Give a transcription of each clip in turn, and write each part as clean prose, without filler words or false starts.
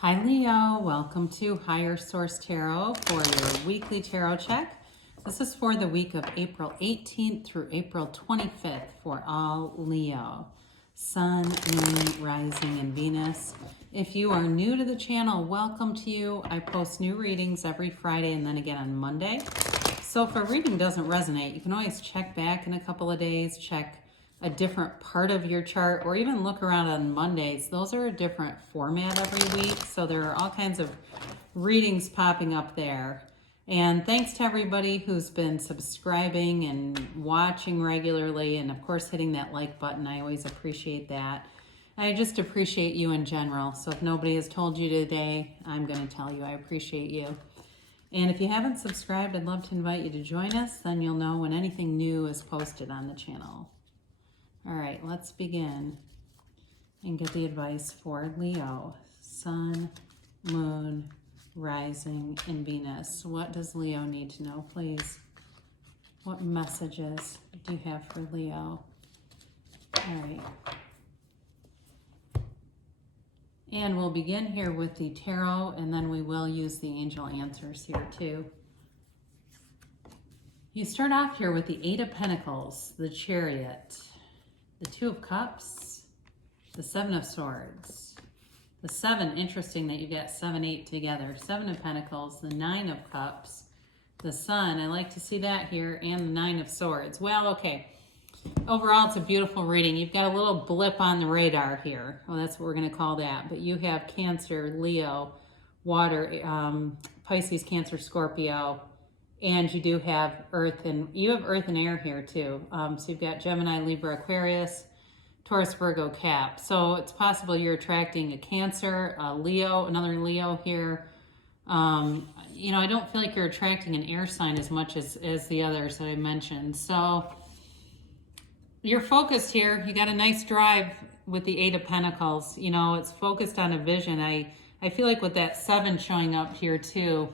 Hi Leo, welcome to Higher Source Tarot for your weekly tarot check. This is for the week of April 18th through April 25th for all Leo. Sun, Moon, Rising, and Venus. If you are new to the channel, welcome to you. I post new readings every Friday and then again on Monday. So if a reading doesn't resonate, you can always check back in a couple of days, check a different part of your chart, or even look around on Mondays. Those are a different format every week, so there are all kinds of readings popping up there. And thanks to everybody who's been subscribing and watching regularly, and of course hitting that like button. I always appreciate that. I just appreciate you in general. So if nobody has told you today, I'm going to tell you I appreciate you. And if you haven't subscribed, I'd love to invite you to join us. Then you'll know when anything new is posted on the channel. All right, let's begin and get the advice for Leo. Sun, Moon, Rising, and Venus. What does Leo need to know, please? What messages do you have for Leo? All right. And we'll begin here with the tarot, and then we will use the angel answers here too. You start off here with the Eight of Pentacles, the Chariot, the Two of Cups, the Seven of Swords, the Seven. Interesting that you got 7, 8 together. Seven of Pentacles, the Nine of Cups, the Sun. I like to see that here, and the Nine of Swords. Well, okay. Overall, it's a beautiful reading. You've got a little blip on the radar here. Well, that's what we're going to call that. But you have Cancer, Leo, Water, Pisces, Cancer, Scorpio. And you do have Earth, and you have Earth and Air here too. So you've got Gemini, Libra, Aquarius, Taurus, Virgo, Cap. So it's possible you're attracting a Cancer, a Leo, another Leo here. You know, I don't feel like you're attracting an air sign as much as the others that I mentioned. So you're focused here. You got a nice drive with the Eight of Pentacles. You know, it's focused on a vision. I feel like with that 7 showing up here too,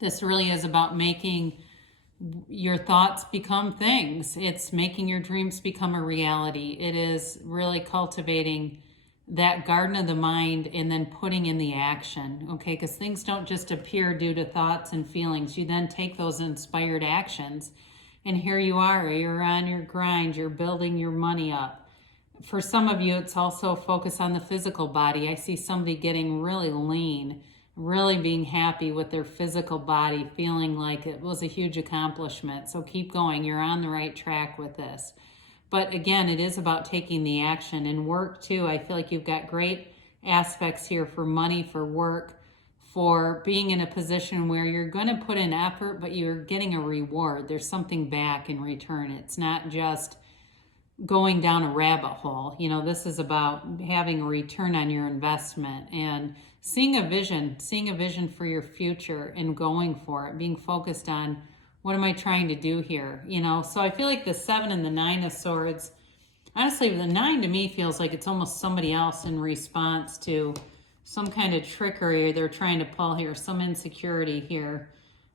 this really is about making your thoughts become things. It's making your dreams become a reality. It is really cultivating that garden of the mind and then putting in the action, okay? Because things don't just appear due to thoughts and feelings. You then take those inspired actions, and here you are. You're on your grind. You're building your money up. For some of you, it's also focus on the physical body. I see somebody getting really lean, really being happy with their physical body, feeling like it was a huge accomplishment. So keep going. You're on the right track with this. But again, it is about taking the action. And work too, I feel like you've got great aspects here for money, for work, for being in a position where you're going to put in effort, but you're getting a reward. There's something back in return. It's not just going down a rabbit hole. You know, this is about having a return on your investment and seeing a vision for your future and going for it, being focused on what am I trying to do here, you know? So I feel like the 7 and the 9 of Swords, honestly, the 9 to me feels like it's almost somebody else in response to some kind of trickery they're trying to pull here, some insecurity here.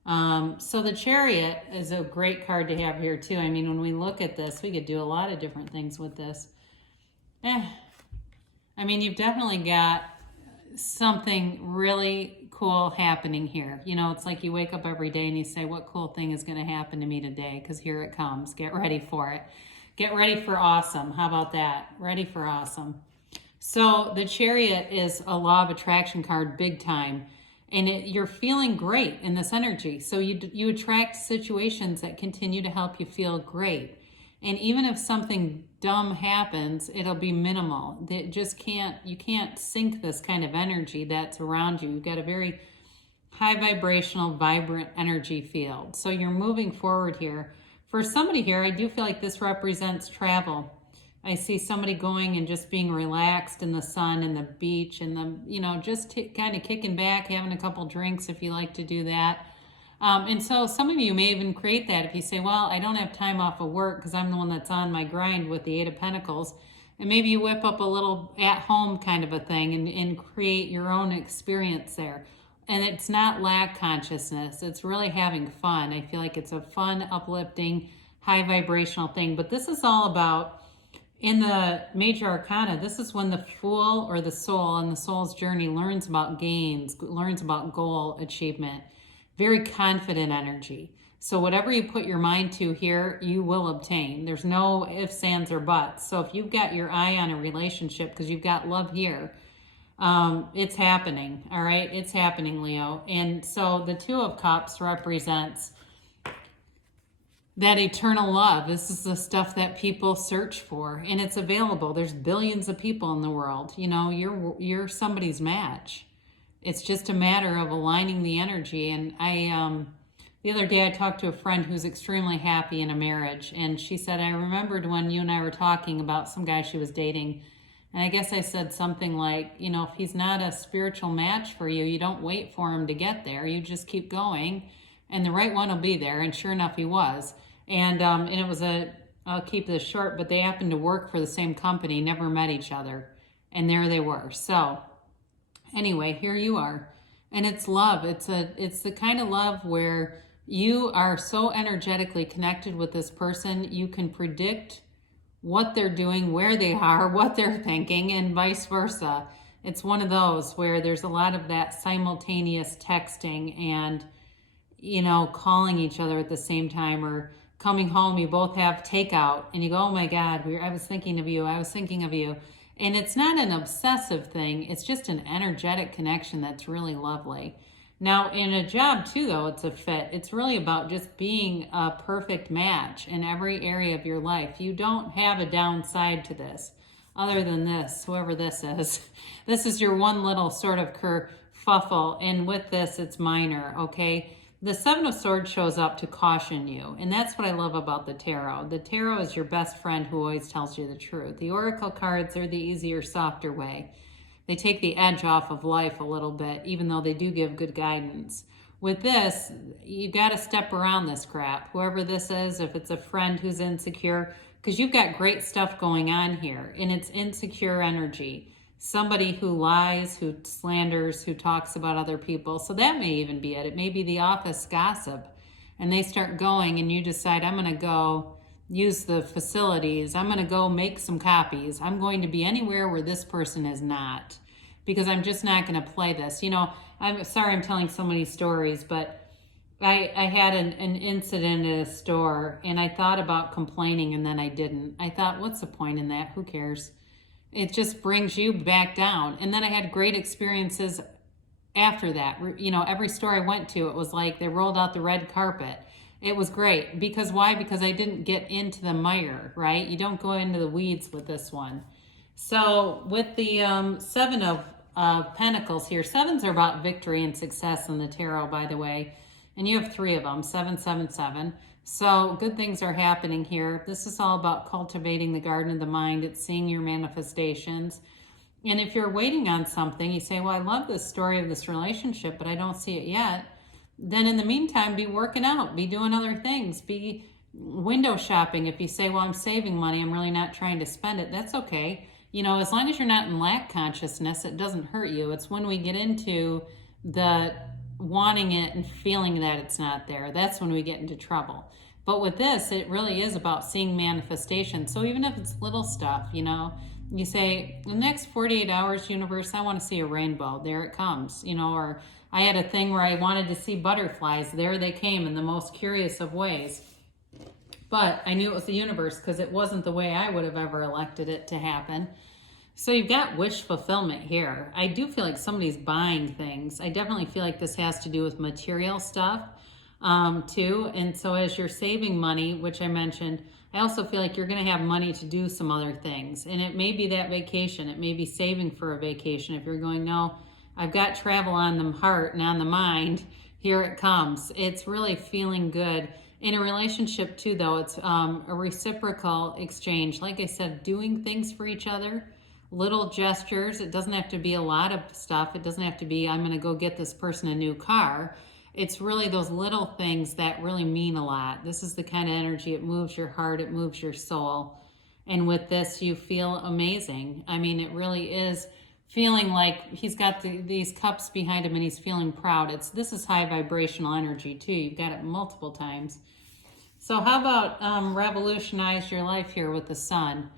So the Chariot is a great card to have here too. I mean, when we look at this, we could do a lot of different things with this. I mean, you've definitely got something really cool happening here. You know, it's like you wake up every day and you say, what cool thing is going to happen to me today? Because here it comes. Get ready for it. Get ready for awesome. How about that? Ready for awesome. So the Chariot is a law of attraction card, big time. And you're feeling great in this energy. So you attract situations that continue to help you feel great. And even if something dumb happens, it'll be minimal. You can't sink this kind of energy that's around you. You've got a very high vibrational, vibrant energy field. So you're moving forward here. For somebody here, I do feel like this represents travel. I see somebody going and just being relaxed in the sun and the beach and just kind of kicking back, having a couple drinks if you like to do that. And so some of you may even create that if you say, well, I don't have time off of work because I'm the one that's on my grind with the Eight of Pentacles. And maybe you whip up a little at-home kind of a thing and create your own experience there. And it's not lack consciousness. It's really having fun. I feel like it's a fun, uplifting, high vibrational thing. But this is all about In the major arcana, this is when the fool or the soul on the soul's journey learns about gains, learns about goal achievement. Very confident energy. So whatever you put your mind to here, you will obtain. There's no ifs, ands, or buts. So if you've got your eye on a relationship because you've got love here, it's happening, all right? It's happening, Leo. And so the Two of Cups represents that eternal love. This is the stuff that people search for, and it's available. There's billions of people in the world. You know, you're somebody's match. It's just a matter of aligning the energy. And the other day I talked to a friend who's extremely happy in a marriage, and she said, I remembered when you and I were talking about some guy she was dating, and I guess I said something like, you know, if he's not a spiritual match for you, you don't wait for him to get there. You just keep going, and the right one will be there. And sure enough, he was. And it was I'll keep this short, but they happened to work for the same company, never met each other, and there they were. So anyway, here you are, and it's love. It's the kind of love where you are so energetically connected with this person, you can predict what they're doing, where they are, what they're thinking, and vice versa. It's one of those where there's a lot of that simultaneous texting and, you know, calling each other at the same time, or coming home, you both have takeout, and you go, oh my God, I was thinking of you, I was thinking of you. And it's not an obsessive thing, it's just an energetic connection that's really lovely. Now, in a job too, though, it's a fit. It's really about just being a perfect match in every area of your life. You don't have a downside to this, other than this, whoever this is. This is your one little sort of kerfuffle, and with this, it's minor, okay? The Seven of Swords shows up to caution you, and that's what I love about the tarot. The tarot is your best friend who always tells you the truth. The oracle cards are the easier, softer way. They take the edge off of life a little bit, even though they do give good guidance. With this, you got to step around this crap. Whoever this is, if it's a friend who's insecure, because you've got great stuff going on here, and it's insecure energy. Somebody who lies, who slanders, who talks about other people. So that may even be it. It may be the office gossip, and they start going, and you decide, I'm going to go use the facilities. I'm going to go make some copies. I'm going to be anywhere where this person is not, because I'm just not going to play this. You know, I'm sorry I'm telling so many stories, but I had an incident at a store, and I thought about complaining, and then I didn't. I thought, what's the point in that? Who cares? It just brings you back down. And then I had great experiences after that. You know, every store I went to, it was like they rolled out the red carpet. It was great. Because why? Because I didn't get into the mire, right? You don't go into the weeds with this one. So with the Seven of Pentacles here, sevens are about victory and success in the tarot, by the way. And you have three of them, 777. So good things are happening here. This is all about cultivating the garden of the mind. It's seeing your manifestations. And if you're waiting on something, you say, well, I love this story of this relationship, but I don't see it yet. Then in the meantime, be working out, be doing other things, be window shopping. If you say, well, I'm saving money, I'm really not trying to spend it, that's okay. You know, as long as you're not in lack consciousness, it doesn't hurt you. It's when we get into the wanting it and feeling that it's not there, that's when we get into trouble. But with this, it really is about seeing manifestation. So even if it's little stuff, you know, you say, the next 48 hours, universe, I want to see a rainbow. There it comes, you know, or I had a thing where I wanted to see butterflies. There they came in the most curious of ways. But I knew it was the universe because it wasn't the way I would have ever elected it to happen. So you've got wish fulfillment here. I do feel like somebody's buying things. I definitely feel like this has to do with material stuff too. And so as you're saving money, which I mentioned, I also feel like you're going to have money to do some other things. And it may be that vacation. It may be saving for a vacation. If you're going, no, I've got travel on the heart and on the mind, here it comes. It's really feeling good. In a relationship too, though, it's a reciprocal exchange. Like I said, doing things for each other, little gestures. It doesn't have to be a lot of stuff. It doesn't have to be, I'm going to go get this person a new car. It's really those little things that really mean a lot. This is the kind of energy, it moves your heart, it moves your soul. And with this, you feel amazing. I mean, it really is feeling like he's got these cups behind him and he's feeling proud. This is high vibrational energy too. You've got it multiple times. So how about revolutionize your life here with the sun?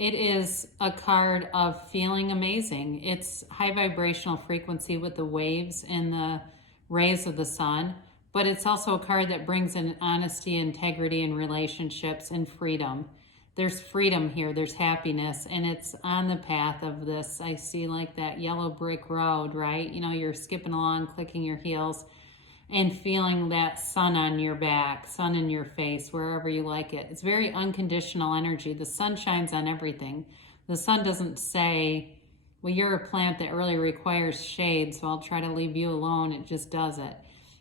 It is a card of feeling amazing. It's high vibrational frequency with the waves and the rays of the sun, but it's also a card that brings in honesty, integrity in relationships and freedom. There's freedom here, there's happiness, and it's on the path of this. I see like that yellow brick road, right? You know, you're skipping along, clicking your heels, and feeling that sun on your back, sun in your face, wherever you like it. It's very unconditional energy. The sun shines on everything. The sun doesn't say, well, you're a plant that really requires shade, so I'll try to leave you alone. It just does it.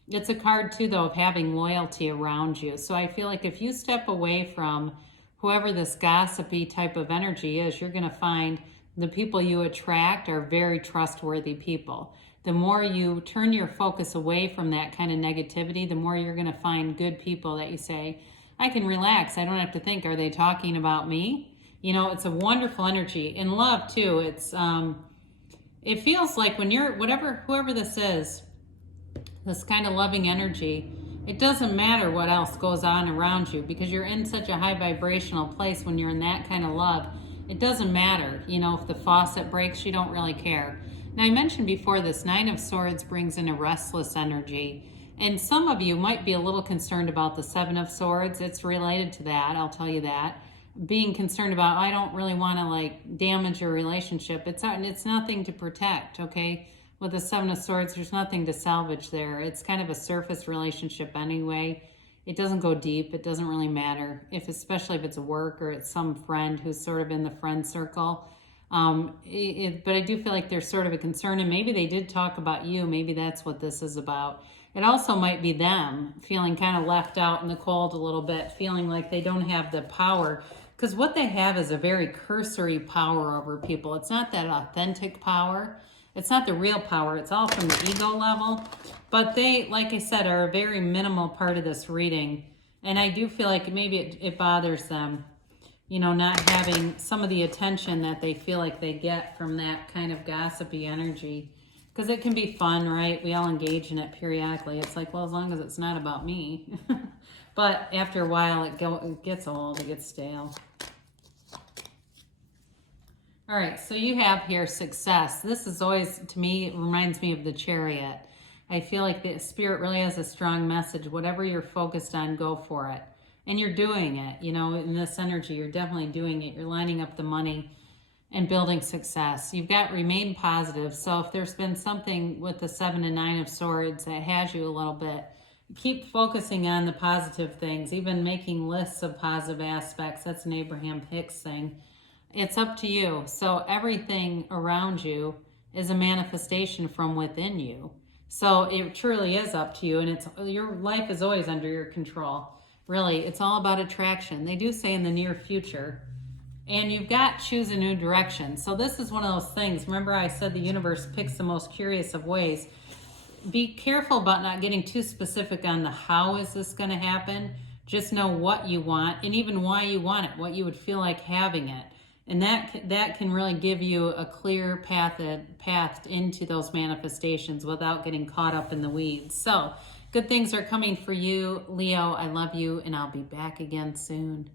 It's a card too, though, of having loyalty around you. So I feel like if you step away from whoever this gossipy type of energy is, you're going to find the people you attract are very trustworthy people. The more you turn your focus away from that kind of negativity, the more you're going to find good people that you say, I can relax. I don't have to think, are they talking about me? You know, it's a wonderful energy. In love too, it's it feels like when you're whoever this is, this kind of loving energy, it doesn't matter what else goes on around you because you're in such a high vibrational place when you're in that kind of love. It doesn't matter, you know, if the faucet breaks, you don't really care. Now, I mentioned before this Nine of Swords brings in a restless energy. And some of you might be a little concerned about the Seven of Swords. It's related to that, I'll tell you that. Being concerned about, I don't really want to like damage your relationship. It's nothing to protect, okay? With the Seven of Swords, there's nothing to salvage there. It's kind of a surface relationship anyway. It doesn't go deep. It doesn't really matter, especially if it's a work or it's some friend who's sort of in the friend circle. But I do feel like there's sort of a concern, and maybe they did talk about you. Maybe that's what this is about. It also might be them feeling kind of left out in the cold a little bit, feeling like they don't have the power, because what they have is a very cursory power over people. It's not that authentic power. It's not the real power. It's all from the ego level. But they, like I said, are a very minimal part of this reading. And I do feel like maybe it bothers them, you know, not having some of the attention that they feel like they get from that kind of gossipy energy. Because it can be fun, right? We all engage in it periodically. It's like, well, as long as it's not about me. But after a while, it gets old, it gets stale. All right, so you have here success. This is always, to me, it reminds me of the Chariot. I feel like the Spirit really has a strong message. Whatever you're focused on, go for it. And you're doing it, you know, in this energy, you're definitely doing it. You're lining up the money and building success. You've got remain positive. So if there's been something with the 7 and 9 of Swords that has you a little bit, keep focusing on the positive things, even making lists of positive aspects. That's an Abraham Hicks thing. It's up to you. So everything around you is a manifestation from within you. So it truly is up to you, and your life is always under your control. Really, it's all about attraction. They do say in the near future. And you've got choose a new direction. So this is one of those things. Remember I said the universe picks the most curious of ways. Be careful about not getting too specific on the how is this going to happen. Just know what you want and even why you want it, what you would feel like having it. And that can really give you a clear path into those manifestations without getting caught up in the weeds. So good things are coming for you, Leo. I love you, and I'll be back again soon.